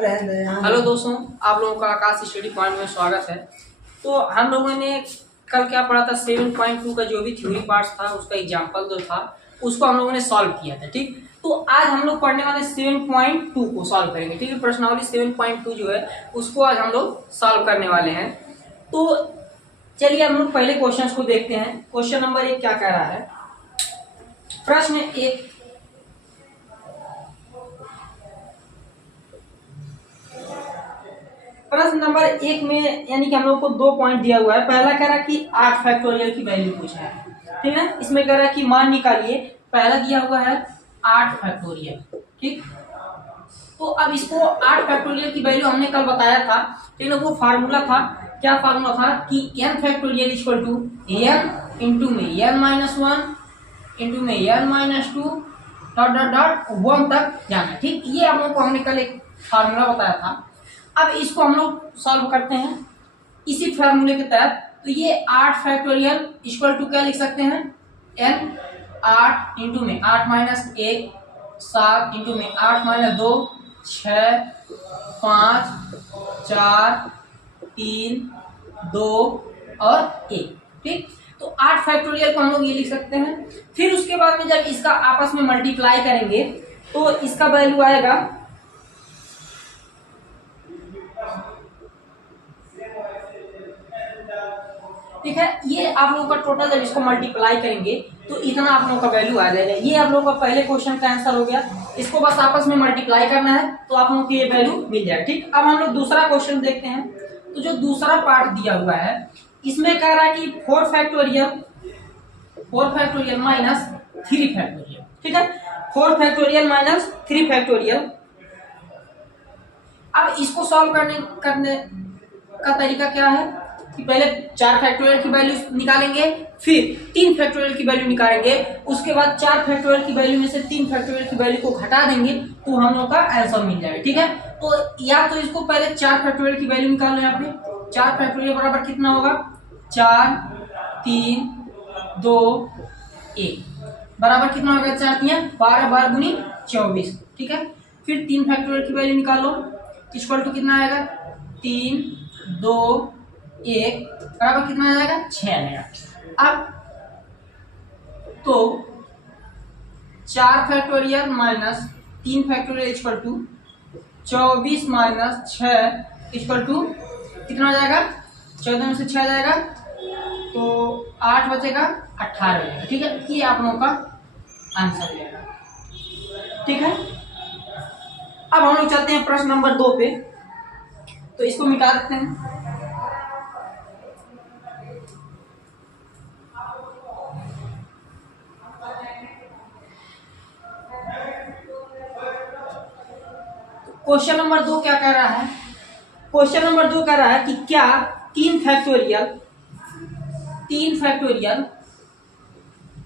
Hello दोस्तों, आप लोगों का आकाश स्टडी पॉइंट में स्वागत है। तो हम लोगों ने कल क्या पढ़ा था, 7.2 का जो भी थ्योरी पार्ट्स था उसका एग्जांपल जो था उसको हम लोगों ने सॉल्व किया था। ठीक, तो आज हम लोग पढ़ने वाले 7.2 को सॉल्व करेंगे। ठीक है, प्रश्नावली 7.2 जो है उसको आज हम लोग सॉल्व करने वाले हैं। तो चलिए हम लोग पहले क्वेश्चन को देखते हैं। क्वेश्चन नंबर 1 क्या कह रहा है। प्रश्न 1, प्रश्न नंबर 1 में यानी कि हम लोग को 2 पॉइंट दिया हुआ है। पहला कह रहा है कि 8 फैक्टोरियल की वैल्यू पूछा है, ठीक है। इसमें कह रहा है कि मान निकालिए। पहला दिया हुआ है 8 फैक्टोरियल, ठीक। तो अब इसको 8 फैक्टोरियल की वैल्यू हमने कल बताया था, ठीक है। वो फार्मूला था, क्या फार्मूला था कि n factorial equal to n into में n-1 इंटू में n-2 डॉट डॉट डॉट 1 तक जाना, ठीक। ये हम लोग को हमने कल एक फार्मूला बताया था। अब इसको हम लोग सॉल्व करते हैं इसी फार्मूले के तहत। तो ये 8 फैक्टोरियल इक्वल टू क्या लिख सकते हैं, n 8 इंटू में 8 माइनस 1 7 इंटू में 8 माइनस 2 6 5 4 3 2 और 1, ठीक। तो 8 फैक्टोरियल को हम लोग ये लिख सकते हैं। फिर उसके बाद में जब इसका आपस में मल्टीप्लाई करेंगे तो इसका वैल्यू आएगा, ठीक है। ये आप लोगों का टोटल जब इसको मल्टीप्लाई करेंगे तो इतना आप लोगों का वैल्यू आ जाएगा। ये आप लोगों का पहले क्वेश्चन का आंसर हो गया। इसको बस आपस में मल्टीप्लाई करना है तो आप लोगों को ये वैल्यू मिल जाएगा, ठीक। अब हम लोग दूसरा क्वेश्चन देखते हैं। तो जो दूसरा पार्ट दिया हुआ है इसमें कह रहा है कि 4 फैक्टोरियल माइनस 3 फैक्टोरियल, ठीक है। 4 फैक्टोरियल माइनस 3 फैक्टोरियल। अब इसको सॉल्व करने का तरीका क्या है कि पहले 4 फैक्टोरियल की वैल्यू निकालेंगे, फिर 3 फैक्टोरियल की वैल्यू निकालेंगे, उसके बाद 4 फैक्टोरियल की वैल्यू में से 3 फैक्टोरियल की वैल्यू को घटा देंगे तो हम लोग का आंसर मिल जाएगा, ठीक है। तो या तो इसको पहले 4 फैक्टोरियल की वैल्यू निकाल लो। यहाँ पे 4 फैक्टोरियल बराबर कितना होगा, 4 3 2 1 बराबर कितना होगा, 4 3 12 12 गुनी 24, ठीक है। फिर 3 फैक्टोरियल की वैल्यू निकालो, इक्वल टू कितना आएगा, 3 2 1 बराबर कितना आ जाएगा, 6 आ जाएगा। अब तो 4 factorial minus 3 factorial equal to 24 minus 6 equal to कितना हो जाएगा, 14 में से 6 आ जाएगा तो 8 बचेगा 18 हो जाएगा, ठीक है। ये आप लोगों का आंसर हो जाएगा, ठीक है। अब हम लोग चलते हैं प्रश्न नंबर 2 पे। तो इसको मिटा देते हैं। क्वेश्चन नंबर 2 क्या कह रहा है, क्वेश्चन नंबर 2 कह रहा है कि क्या 3 factorial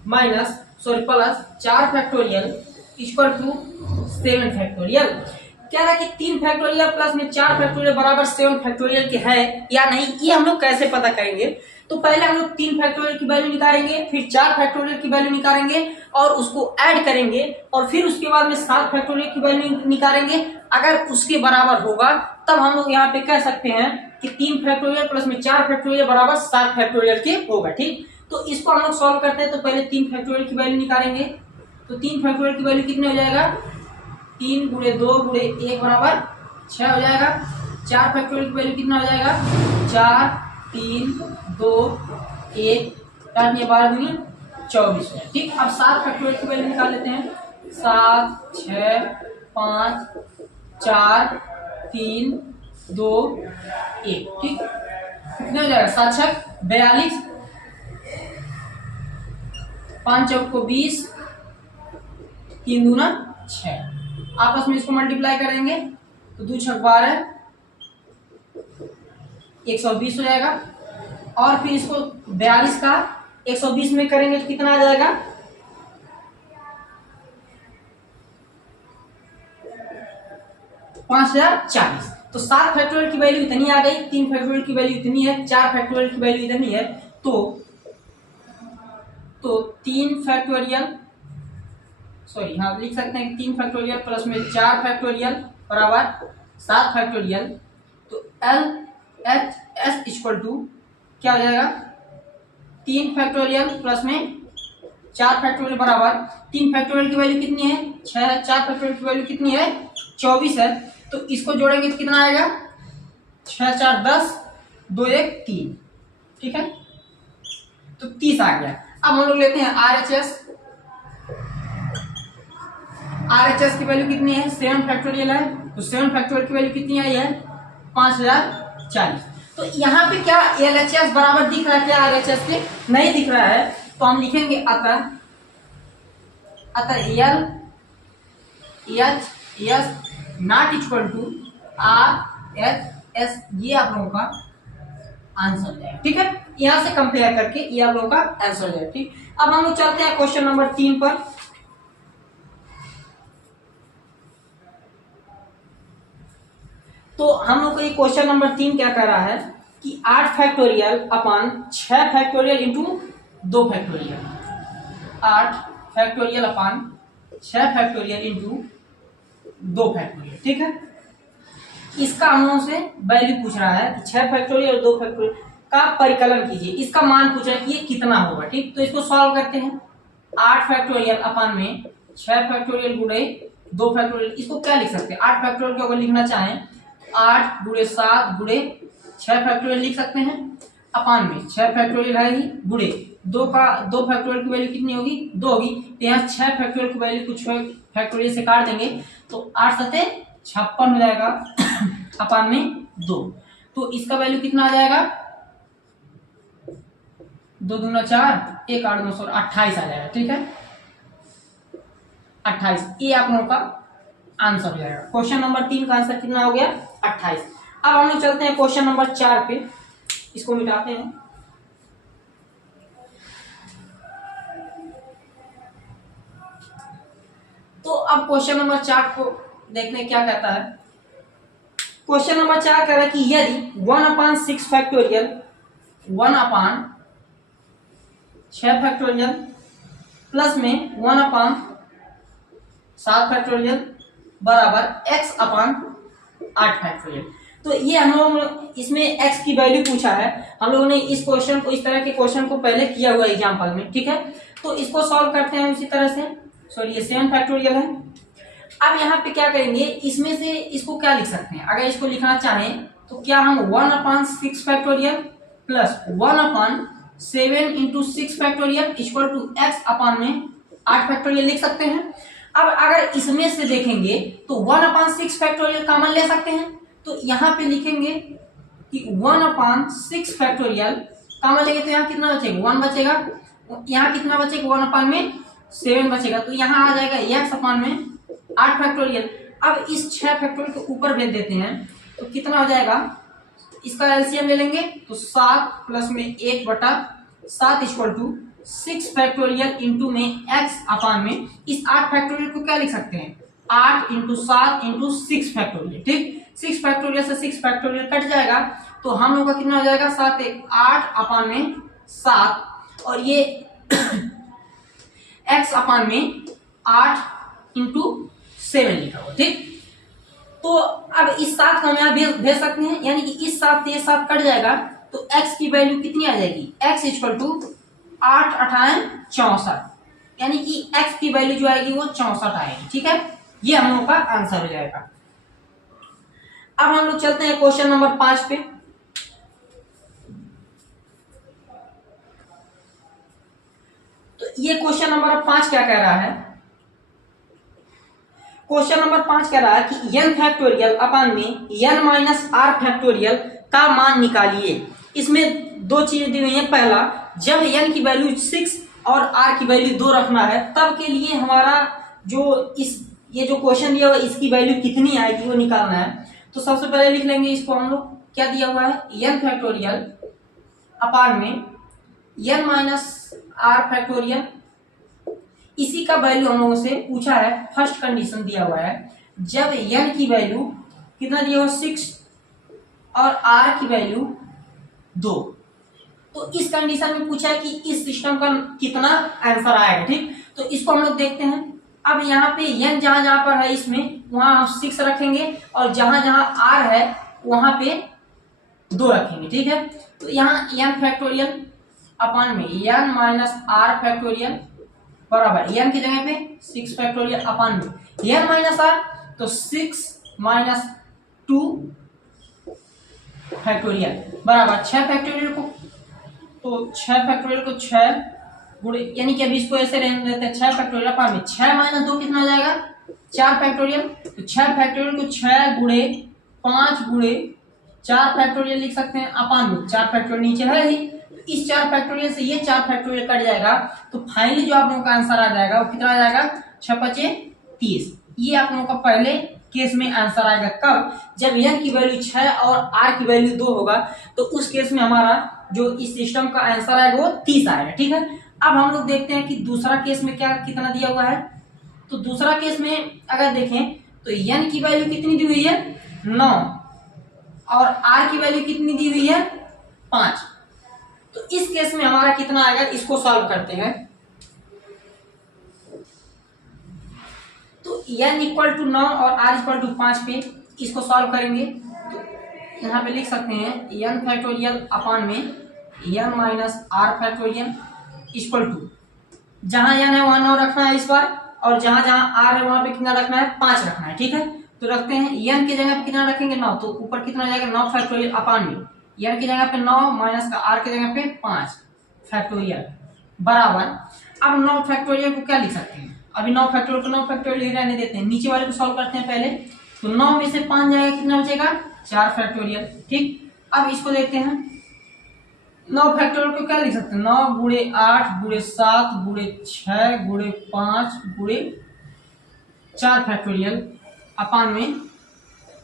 minus plus 4 factorial equal to 7 factorial. कह रहा है कि 3 फैक्टोरियल प्लस में 4 फैक्टोरियल बराबर 7 फैक्टोरियल के है या नहीं, ये हम लोग कैसे पता करेंगे। तो पहले हम लोग 3 फैक्टोरियल की वैल्यू निकालेंगे, फिर 4 फैक्टोरियल की वैल्यू निकालेंगे और उसको ऐड करेंगे, और फिर उसके बाद में 7 फैक्टोरियल की वैल्यू निकालेंगे। अगर उसके बराबर होगा तब हम लोग यहाँ पे कह सकते हैं कि 3 फैक्टोरियल प्लस में 4 फैक्टोरियल बराबर 7 फैक्टोरियल के होगा, ठीक। तो इसको हम लोग सॉल्व करते हैं। तो पहले 3 फैक्टोरियल की वैल्यू निकालेंगे। तो 3 फैक्टोरियल की वैल्यू कितने हो जाएगा, 3 गुणे 2 गुणे 1 बराबर 6 हो जाएगा। 4 फैक्टोरियल की वैल्यू कितना हो जाएगा, 4 3 2 1 12 गुनी 24 है, ठीक। अब 7 फैक्टोरियल की वैल्यू निकाल लेते हैं। 7 6 5 4 3 2 1, ठीक। कितने हो जाएगा, 7 6 42 5 चौक को 20 3 दूना 6। आपस में इसको मल्टीप्लाई करेंगे तो 2 6 12 120 हो जाएगा। और फिर इसको 42 का 120 में करेंगे तो कितना आ जाएगा, 5040। तो 7 फैक्टोरियल की वैल्यू इतनी आ गई, 3 फैक्टोरियल की वैल्यू इतनी है, 4 फैक्टोरियल की वैल्यू इतनी है। तो 3 फैक्टोरियल लिख सकते हैं 3 फैक्टोरियल प्लस में 4 फैक्टोरियल बराबर 7 फैक्टोरियल, तो L H S equal to क्या हो जाएगा 3 फैक्टोरियल प्लस में 4 फैक्टोरियल बराबर 3 फैक्टोरियल की वैल्यू कितनी है 6 है, 4 फैक्टोरियल की वैल्यू कितनी है 24 है। तो इसको जोड़ेंगे तो कितना आएगा 6 4 10 2 1 3, ठीक है, तो 30 आ गया। अब हम लोग लेते हैं आरएचएस की वैल्यू कितनी है 7 फैक्टोरियल है, तो 7 फैक्टोरियल की वैल्यू कितनी आई है 5040। तो यहाँ पे क्या एलएचएस बराबर दिख रहा है क्या आरएचएस के, नहीं दिख रहा है, तो हम लिखेंगे अतः L H S not equal to R H S, ये आप लोगों का आंसर है, ठीक है। यहां से कंपेयर करके ये आप लोगों का आंसर है, ठीक। अब हम लोग चलते हैं क्वेश्चन नंबर 3 पर। तो हम लोग को ये क्वेश्चन नंबर 3 क्या कह रहा है कि 8 factorial upon 6 factorial into 2 factorial, 8 factorial upon 6 factorial into 2 factorial, ठीक है। इसका हम लोगों से वैल्यू पूछ रहा है कि 6 फैक्टोरियल और 2 फैक्टोरियल का परिकलन कीजिए, इसका मान पूछ रहा है कि ये कितना होगा, ठीक। तो इसको सॉल्व करते हैं। 8 फैक्टोरियल अपॉन में 6 फैक्टोरियल गुणे 2 फैक्टोरियल, इसको क्या लिख सकते हैं 8 फैक्टोरियल को अगर लिखना चाहें 8 गुणे 7 गुणे 6 फैक्टोरियल लिख सकते हैं, अपान में 6 फैक्टोरियल है ही गुणे 2 फैक्टोरियल की वैल्यू कितनी होगी 2 होगी, तो यहाँ 6 फैक्टोरियल की वैल्यू कुछ फैक्टोरियल से काट देंगे तो 8 सते 56 हो जाएगा अपान में 2, तो इसका वैल्यू कितना आ जाएगा 2 दूना 4 1 8 9 28 आ जाएगा, ठीक है 28। ये आप लोगों का आंसर हो जाएगा। क्वेश्चन नंबर 3 का आंसर कितना हो गया 28। अब हम लोग चलते हैं क्वेश्चन नंबर 4 पे, इसको मिटाते हैं। तो अब क्वेश्चन नंबर 4 को देखने क्या कहता है। क्वेश्चन नंबर 4 कह रहा है कि यदि 1/6 फैक्टोरियल 1/6 फैक्टोरियल प्लस में 1/7 फैक्टोरियल बराबर x/8 फैक्टोरियल, तो ये हम लोग इसमें x की वैल्यू पूछा है। हम लोगों ने इस क्वेश्चन को, इस तरह के क्वेश्चन को पहले किया हुआ एग्जांपल में, ठीक है। तो इसको सॉल्व करते हैं उसी तरह से। सॉरी, ये 7 फैक्टोरियल है। अब यहाँ पे क्या करेंगे, इसमें से इसको क्या लिख सकते हैं, अगर इसको लिखना चाहें तो क्या हम 1/6 factorial plus 1/7 into 6 factorial equal to x/8 factorial लिख सकते हैं। अब अगर इसमें से देखेंगे तो 1/6 फैक्टोरियल कॉमन ले सकते हैं, तो यहाँ पे लिखेंगे कि 1/6 फैक्टोरियल कॉमन लेंगे तो यहाँ कितना बचेगा 1 बचेगा, यहाँ कितना बचेगा 1/7 बचेगा, तो यहाँ आ जाएगा x/8 फैक्टोरियल। अब इस 6 फैक्टोरियल को ऊपर भेज देते हैं तो कितना हो जाएगा, इसका एलसीएम ले लेंगे तो 7 प्लस में 1/7 इक्वल टू 6 फैक्टोरियल इंटू में x/में इस 8 फैक्टोरियल को क्या लिख सकते हैं 8 इंटू 7 इंटू 6 फैक्टोरियल, ठीक। 6 फैक्टोरियल से 6 फैक्टोरियल कट जाएगा तो हम लोग का कितना हो जाएगा 7 1 8/7 और ये x/8 इंटू 7 लिखा हुआ, ठीक। तो अब इस 7 को हम यहाँ भेज सकते हैं, यानी कि इस 7 से ये 7 कट जाएगा तो x की वैल्यू कितनी आ जाएगी x इक्वल टू 8 8 64, यानी कि x की वैल्यू जो आएगी वो 64 आएगी, ठीक है। ये हम लोगों का आंसर हो जाएगा। अब हम लोग चलते हैं क्वेश्चन नंबर 5 पे। तो ये क्वेश्चन नंबर 5 क्या कह रहा है, क्वेश्चन नंबर 5 कह रहा है कि n फैक्टोरियल अपान में n माइनस r फैक्टोरियल का मान निकालिए। इसमें दो चीजें दी हुई हैं। पहला, जब n की वैल्यू 6 और r की वैल्यू 2 रखना है तब के लिए हमारा जो ये जो क्वेश्चन दिया हुआ है इसकी वैल्यू कितनी आएगी वो निकालना है। तो सबसे पहले लिख लेंगे इसको हम लोग, क्या दिया हुआ है n फैक्टोरियल अपान में n माइनस r फैक्टोरियल, इसी का वैल्यू हम लोगों से पूछा है। फर्स्ट कंडीशन दिया हुआ है जब n की वैल्यू कितना दिया हुआ 6 और r की वैल्यू 2, तो इस कंडीशन में पूछा है कि इस सिस्टम का कितना आंसर आएगा, ठीक। तो इसको हम लोग देखते हैं। अब यहाँ पे n जहां जहां पर है इसमें वहां हम 6 रखेंगे और जहां जहां r है वहां पे 2 रखेंगे, ठीक है। तो यहाँ n फैक्टोरियल अपॉन में n माइनस r फैक्टोरियल बराबर n की जगह पे 6 फैक्टोरियल अपॉन में n माइनस r, तो 6 माइनस 2 फैक्टोरियल बराबर 6 फैक्टोरियल को, तो 6 फैक्टोरियल को 6 गुणे, यानी कि अभी इसको ऐसे रहने देते हैं 6 फैक्टोरियल अपॉन में 6 माइनस 2 कितना हो जाएगा 4 फैक्टोरियल, तो 6 फैक्टोरियल को 6 गुणे 5 गुणे 4 फैक्टोरियल लिख सकते हैं अपॉन में 4 फैक्टोरियल नीचे है ही, तो इस 4 फैक्टोरियल से ये 4 फैक्टोरियल कट जाएगा, तो फाइनली जो आप लोगों का आंसर आ जाएगा वो कितना आ जाएगा 6 पचे 30। ये आप लोगों का पहले केस में आंसर आएगा कब, जब n की वैल्यू 6 और r की वैल्यू 2 होगा, तो उस केस में हमारा जो इस सिस्टम का आंसर आएगा वो 30 आएगा, ठीक है। अब हम लोग देखते हैं कि दूसरा केस में क्या कितना दिया हुआ है। तो दूसरा केस में अगर देखें तो n की वैल्यू कितनी दी हुई है 9 और r की वैल्यू कितनी दी हुई है 5। तो इस केस में हमारा कितना आएगा, इसको सॉल्व करते हैं। तो n इक्वल टू 9 और r इक्वल टू 5 पे इसको सॉल्व करेंगे, तो यहाँ पे लिख सकते हैं n फैक्टोरियल अपॉन में n minus r factorial equal to, जहां n है वहां 9 रखना है इस बार, और जहां जहां r है वहां पे कितना रखना है 5 रखना है, ठीक है। तो रखते हैं n की जगह पे कितना रखेंगे 9, तो ऊपर कितना आ जाएगा 9 फैक्टोरियल अपॉन में n की जगह पे 9 माइनस का r की जगह पे 5 फैक्टोरियल बराबर, अब 9 फैक्टोरियल को क्या लिख सकते हैं, अभी 9 फैक्टोरियल को 9 फैक्टोरियल रहने देते हैं, नीचे वाले को सॉल्व करते हैं पहले। तो 9 में से 5 जाएगा कितना बचेगा 4 फैक्टोरियल, ठीक। अब इसको देखते हैं 9 फैक्टोरियल को क्या लिख सकते हैं 9 गुणे 8 गुणे 7 गुणे 6 गुणे 5 गुणे 4 फैक्टोरियल अपॉन में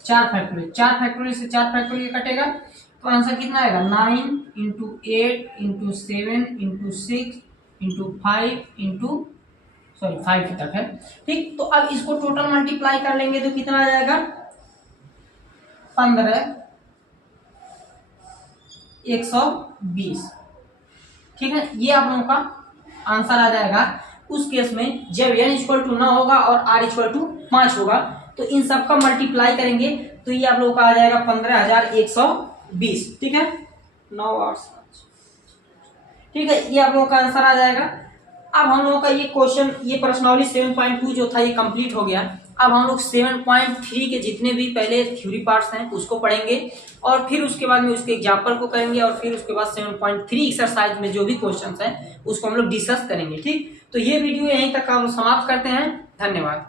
4 फैक्टोरियल, 4 फैक्टोरियल से 4 फैक्टोरियल कटेगा, तो आंसर कितना आएगा 9 into 8 into 7 into 6 into 5 into 5 तक है, ठीक। तो अब इसको टोटल मल्टीप्लाई कर लेंगे तो कितना आ जाएगा 15 120, ठीक है। ये आप लोगों का आंसर आ जाएगा उस केस में जब n इक्वल टू 9 होगा और r इक्वल टू 5 होगा, तो इन सब का मल्टीप्लाई करेंगे तो ये आप लोगों का आ जाएगा 15,120, ठीक है। 9 और 7, ठीक है, ये आप लोगों का आंसर आ जाएगा। अब हम लोगों का ये क्वेश्चन, ये प्रश्नावली 7.2 जो था ये कंप्लीट हो गया। अब हम लोग 7.3 के जितने भी पहले थ्योरी पार्ट्स हैं उसको पढ़ेंगे और फिर उसके बाद में उसके एग्जाम्पल को करेंगे और फिर उसके बाद 7.3 एक्सरसाइज में जो भी क्वेश्चंस हैं उसको हम लोग डिस्कस करेंगे, ठीक। तो ये वीडियो यहीं तक हम समाप्त करते हैं, धन्यवाद।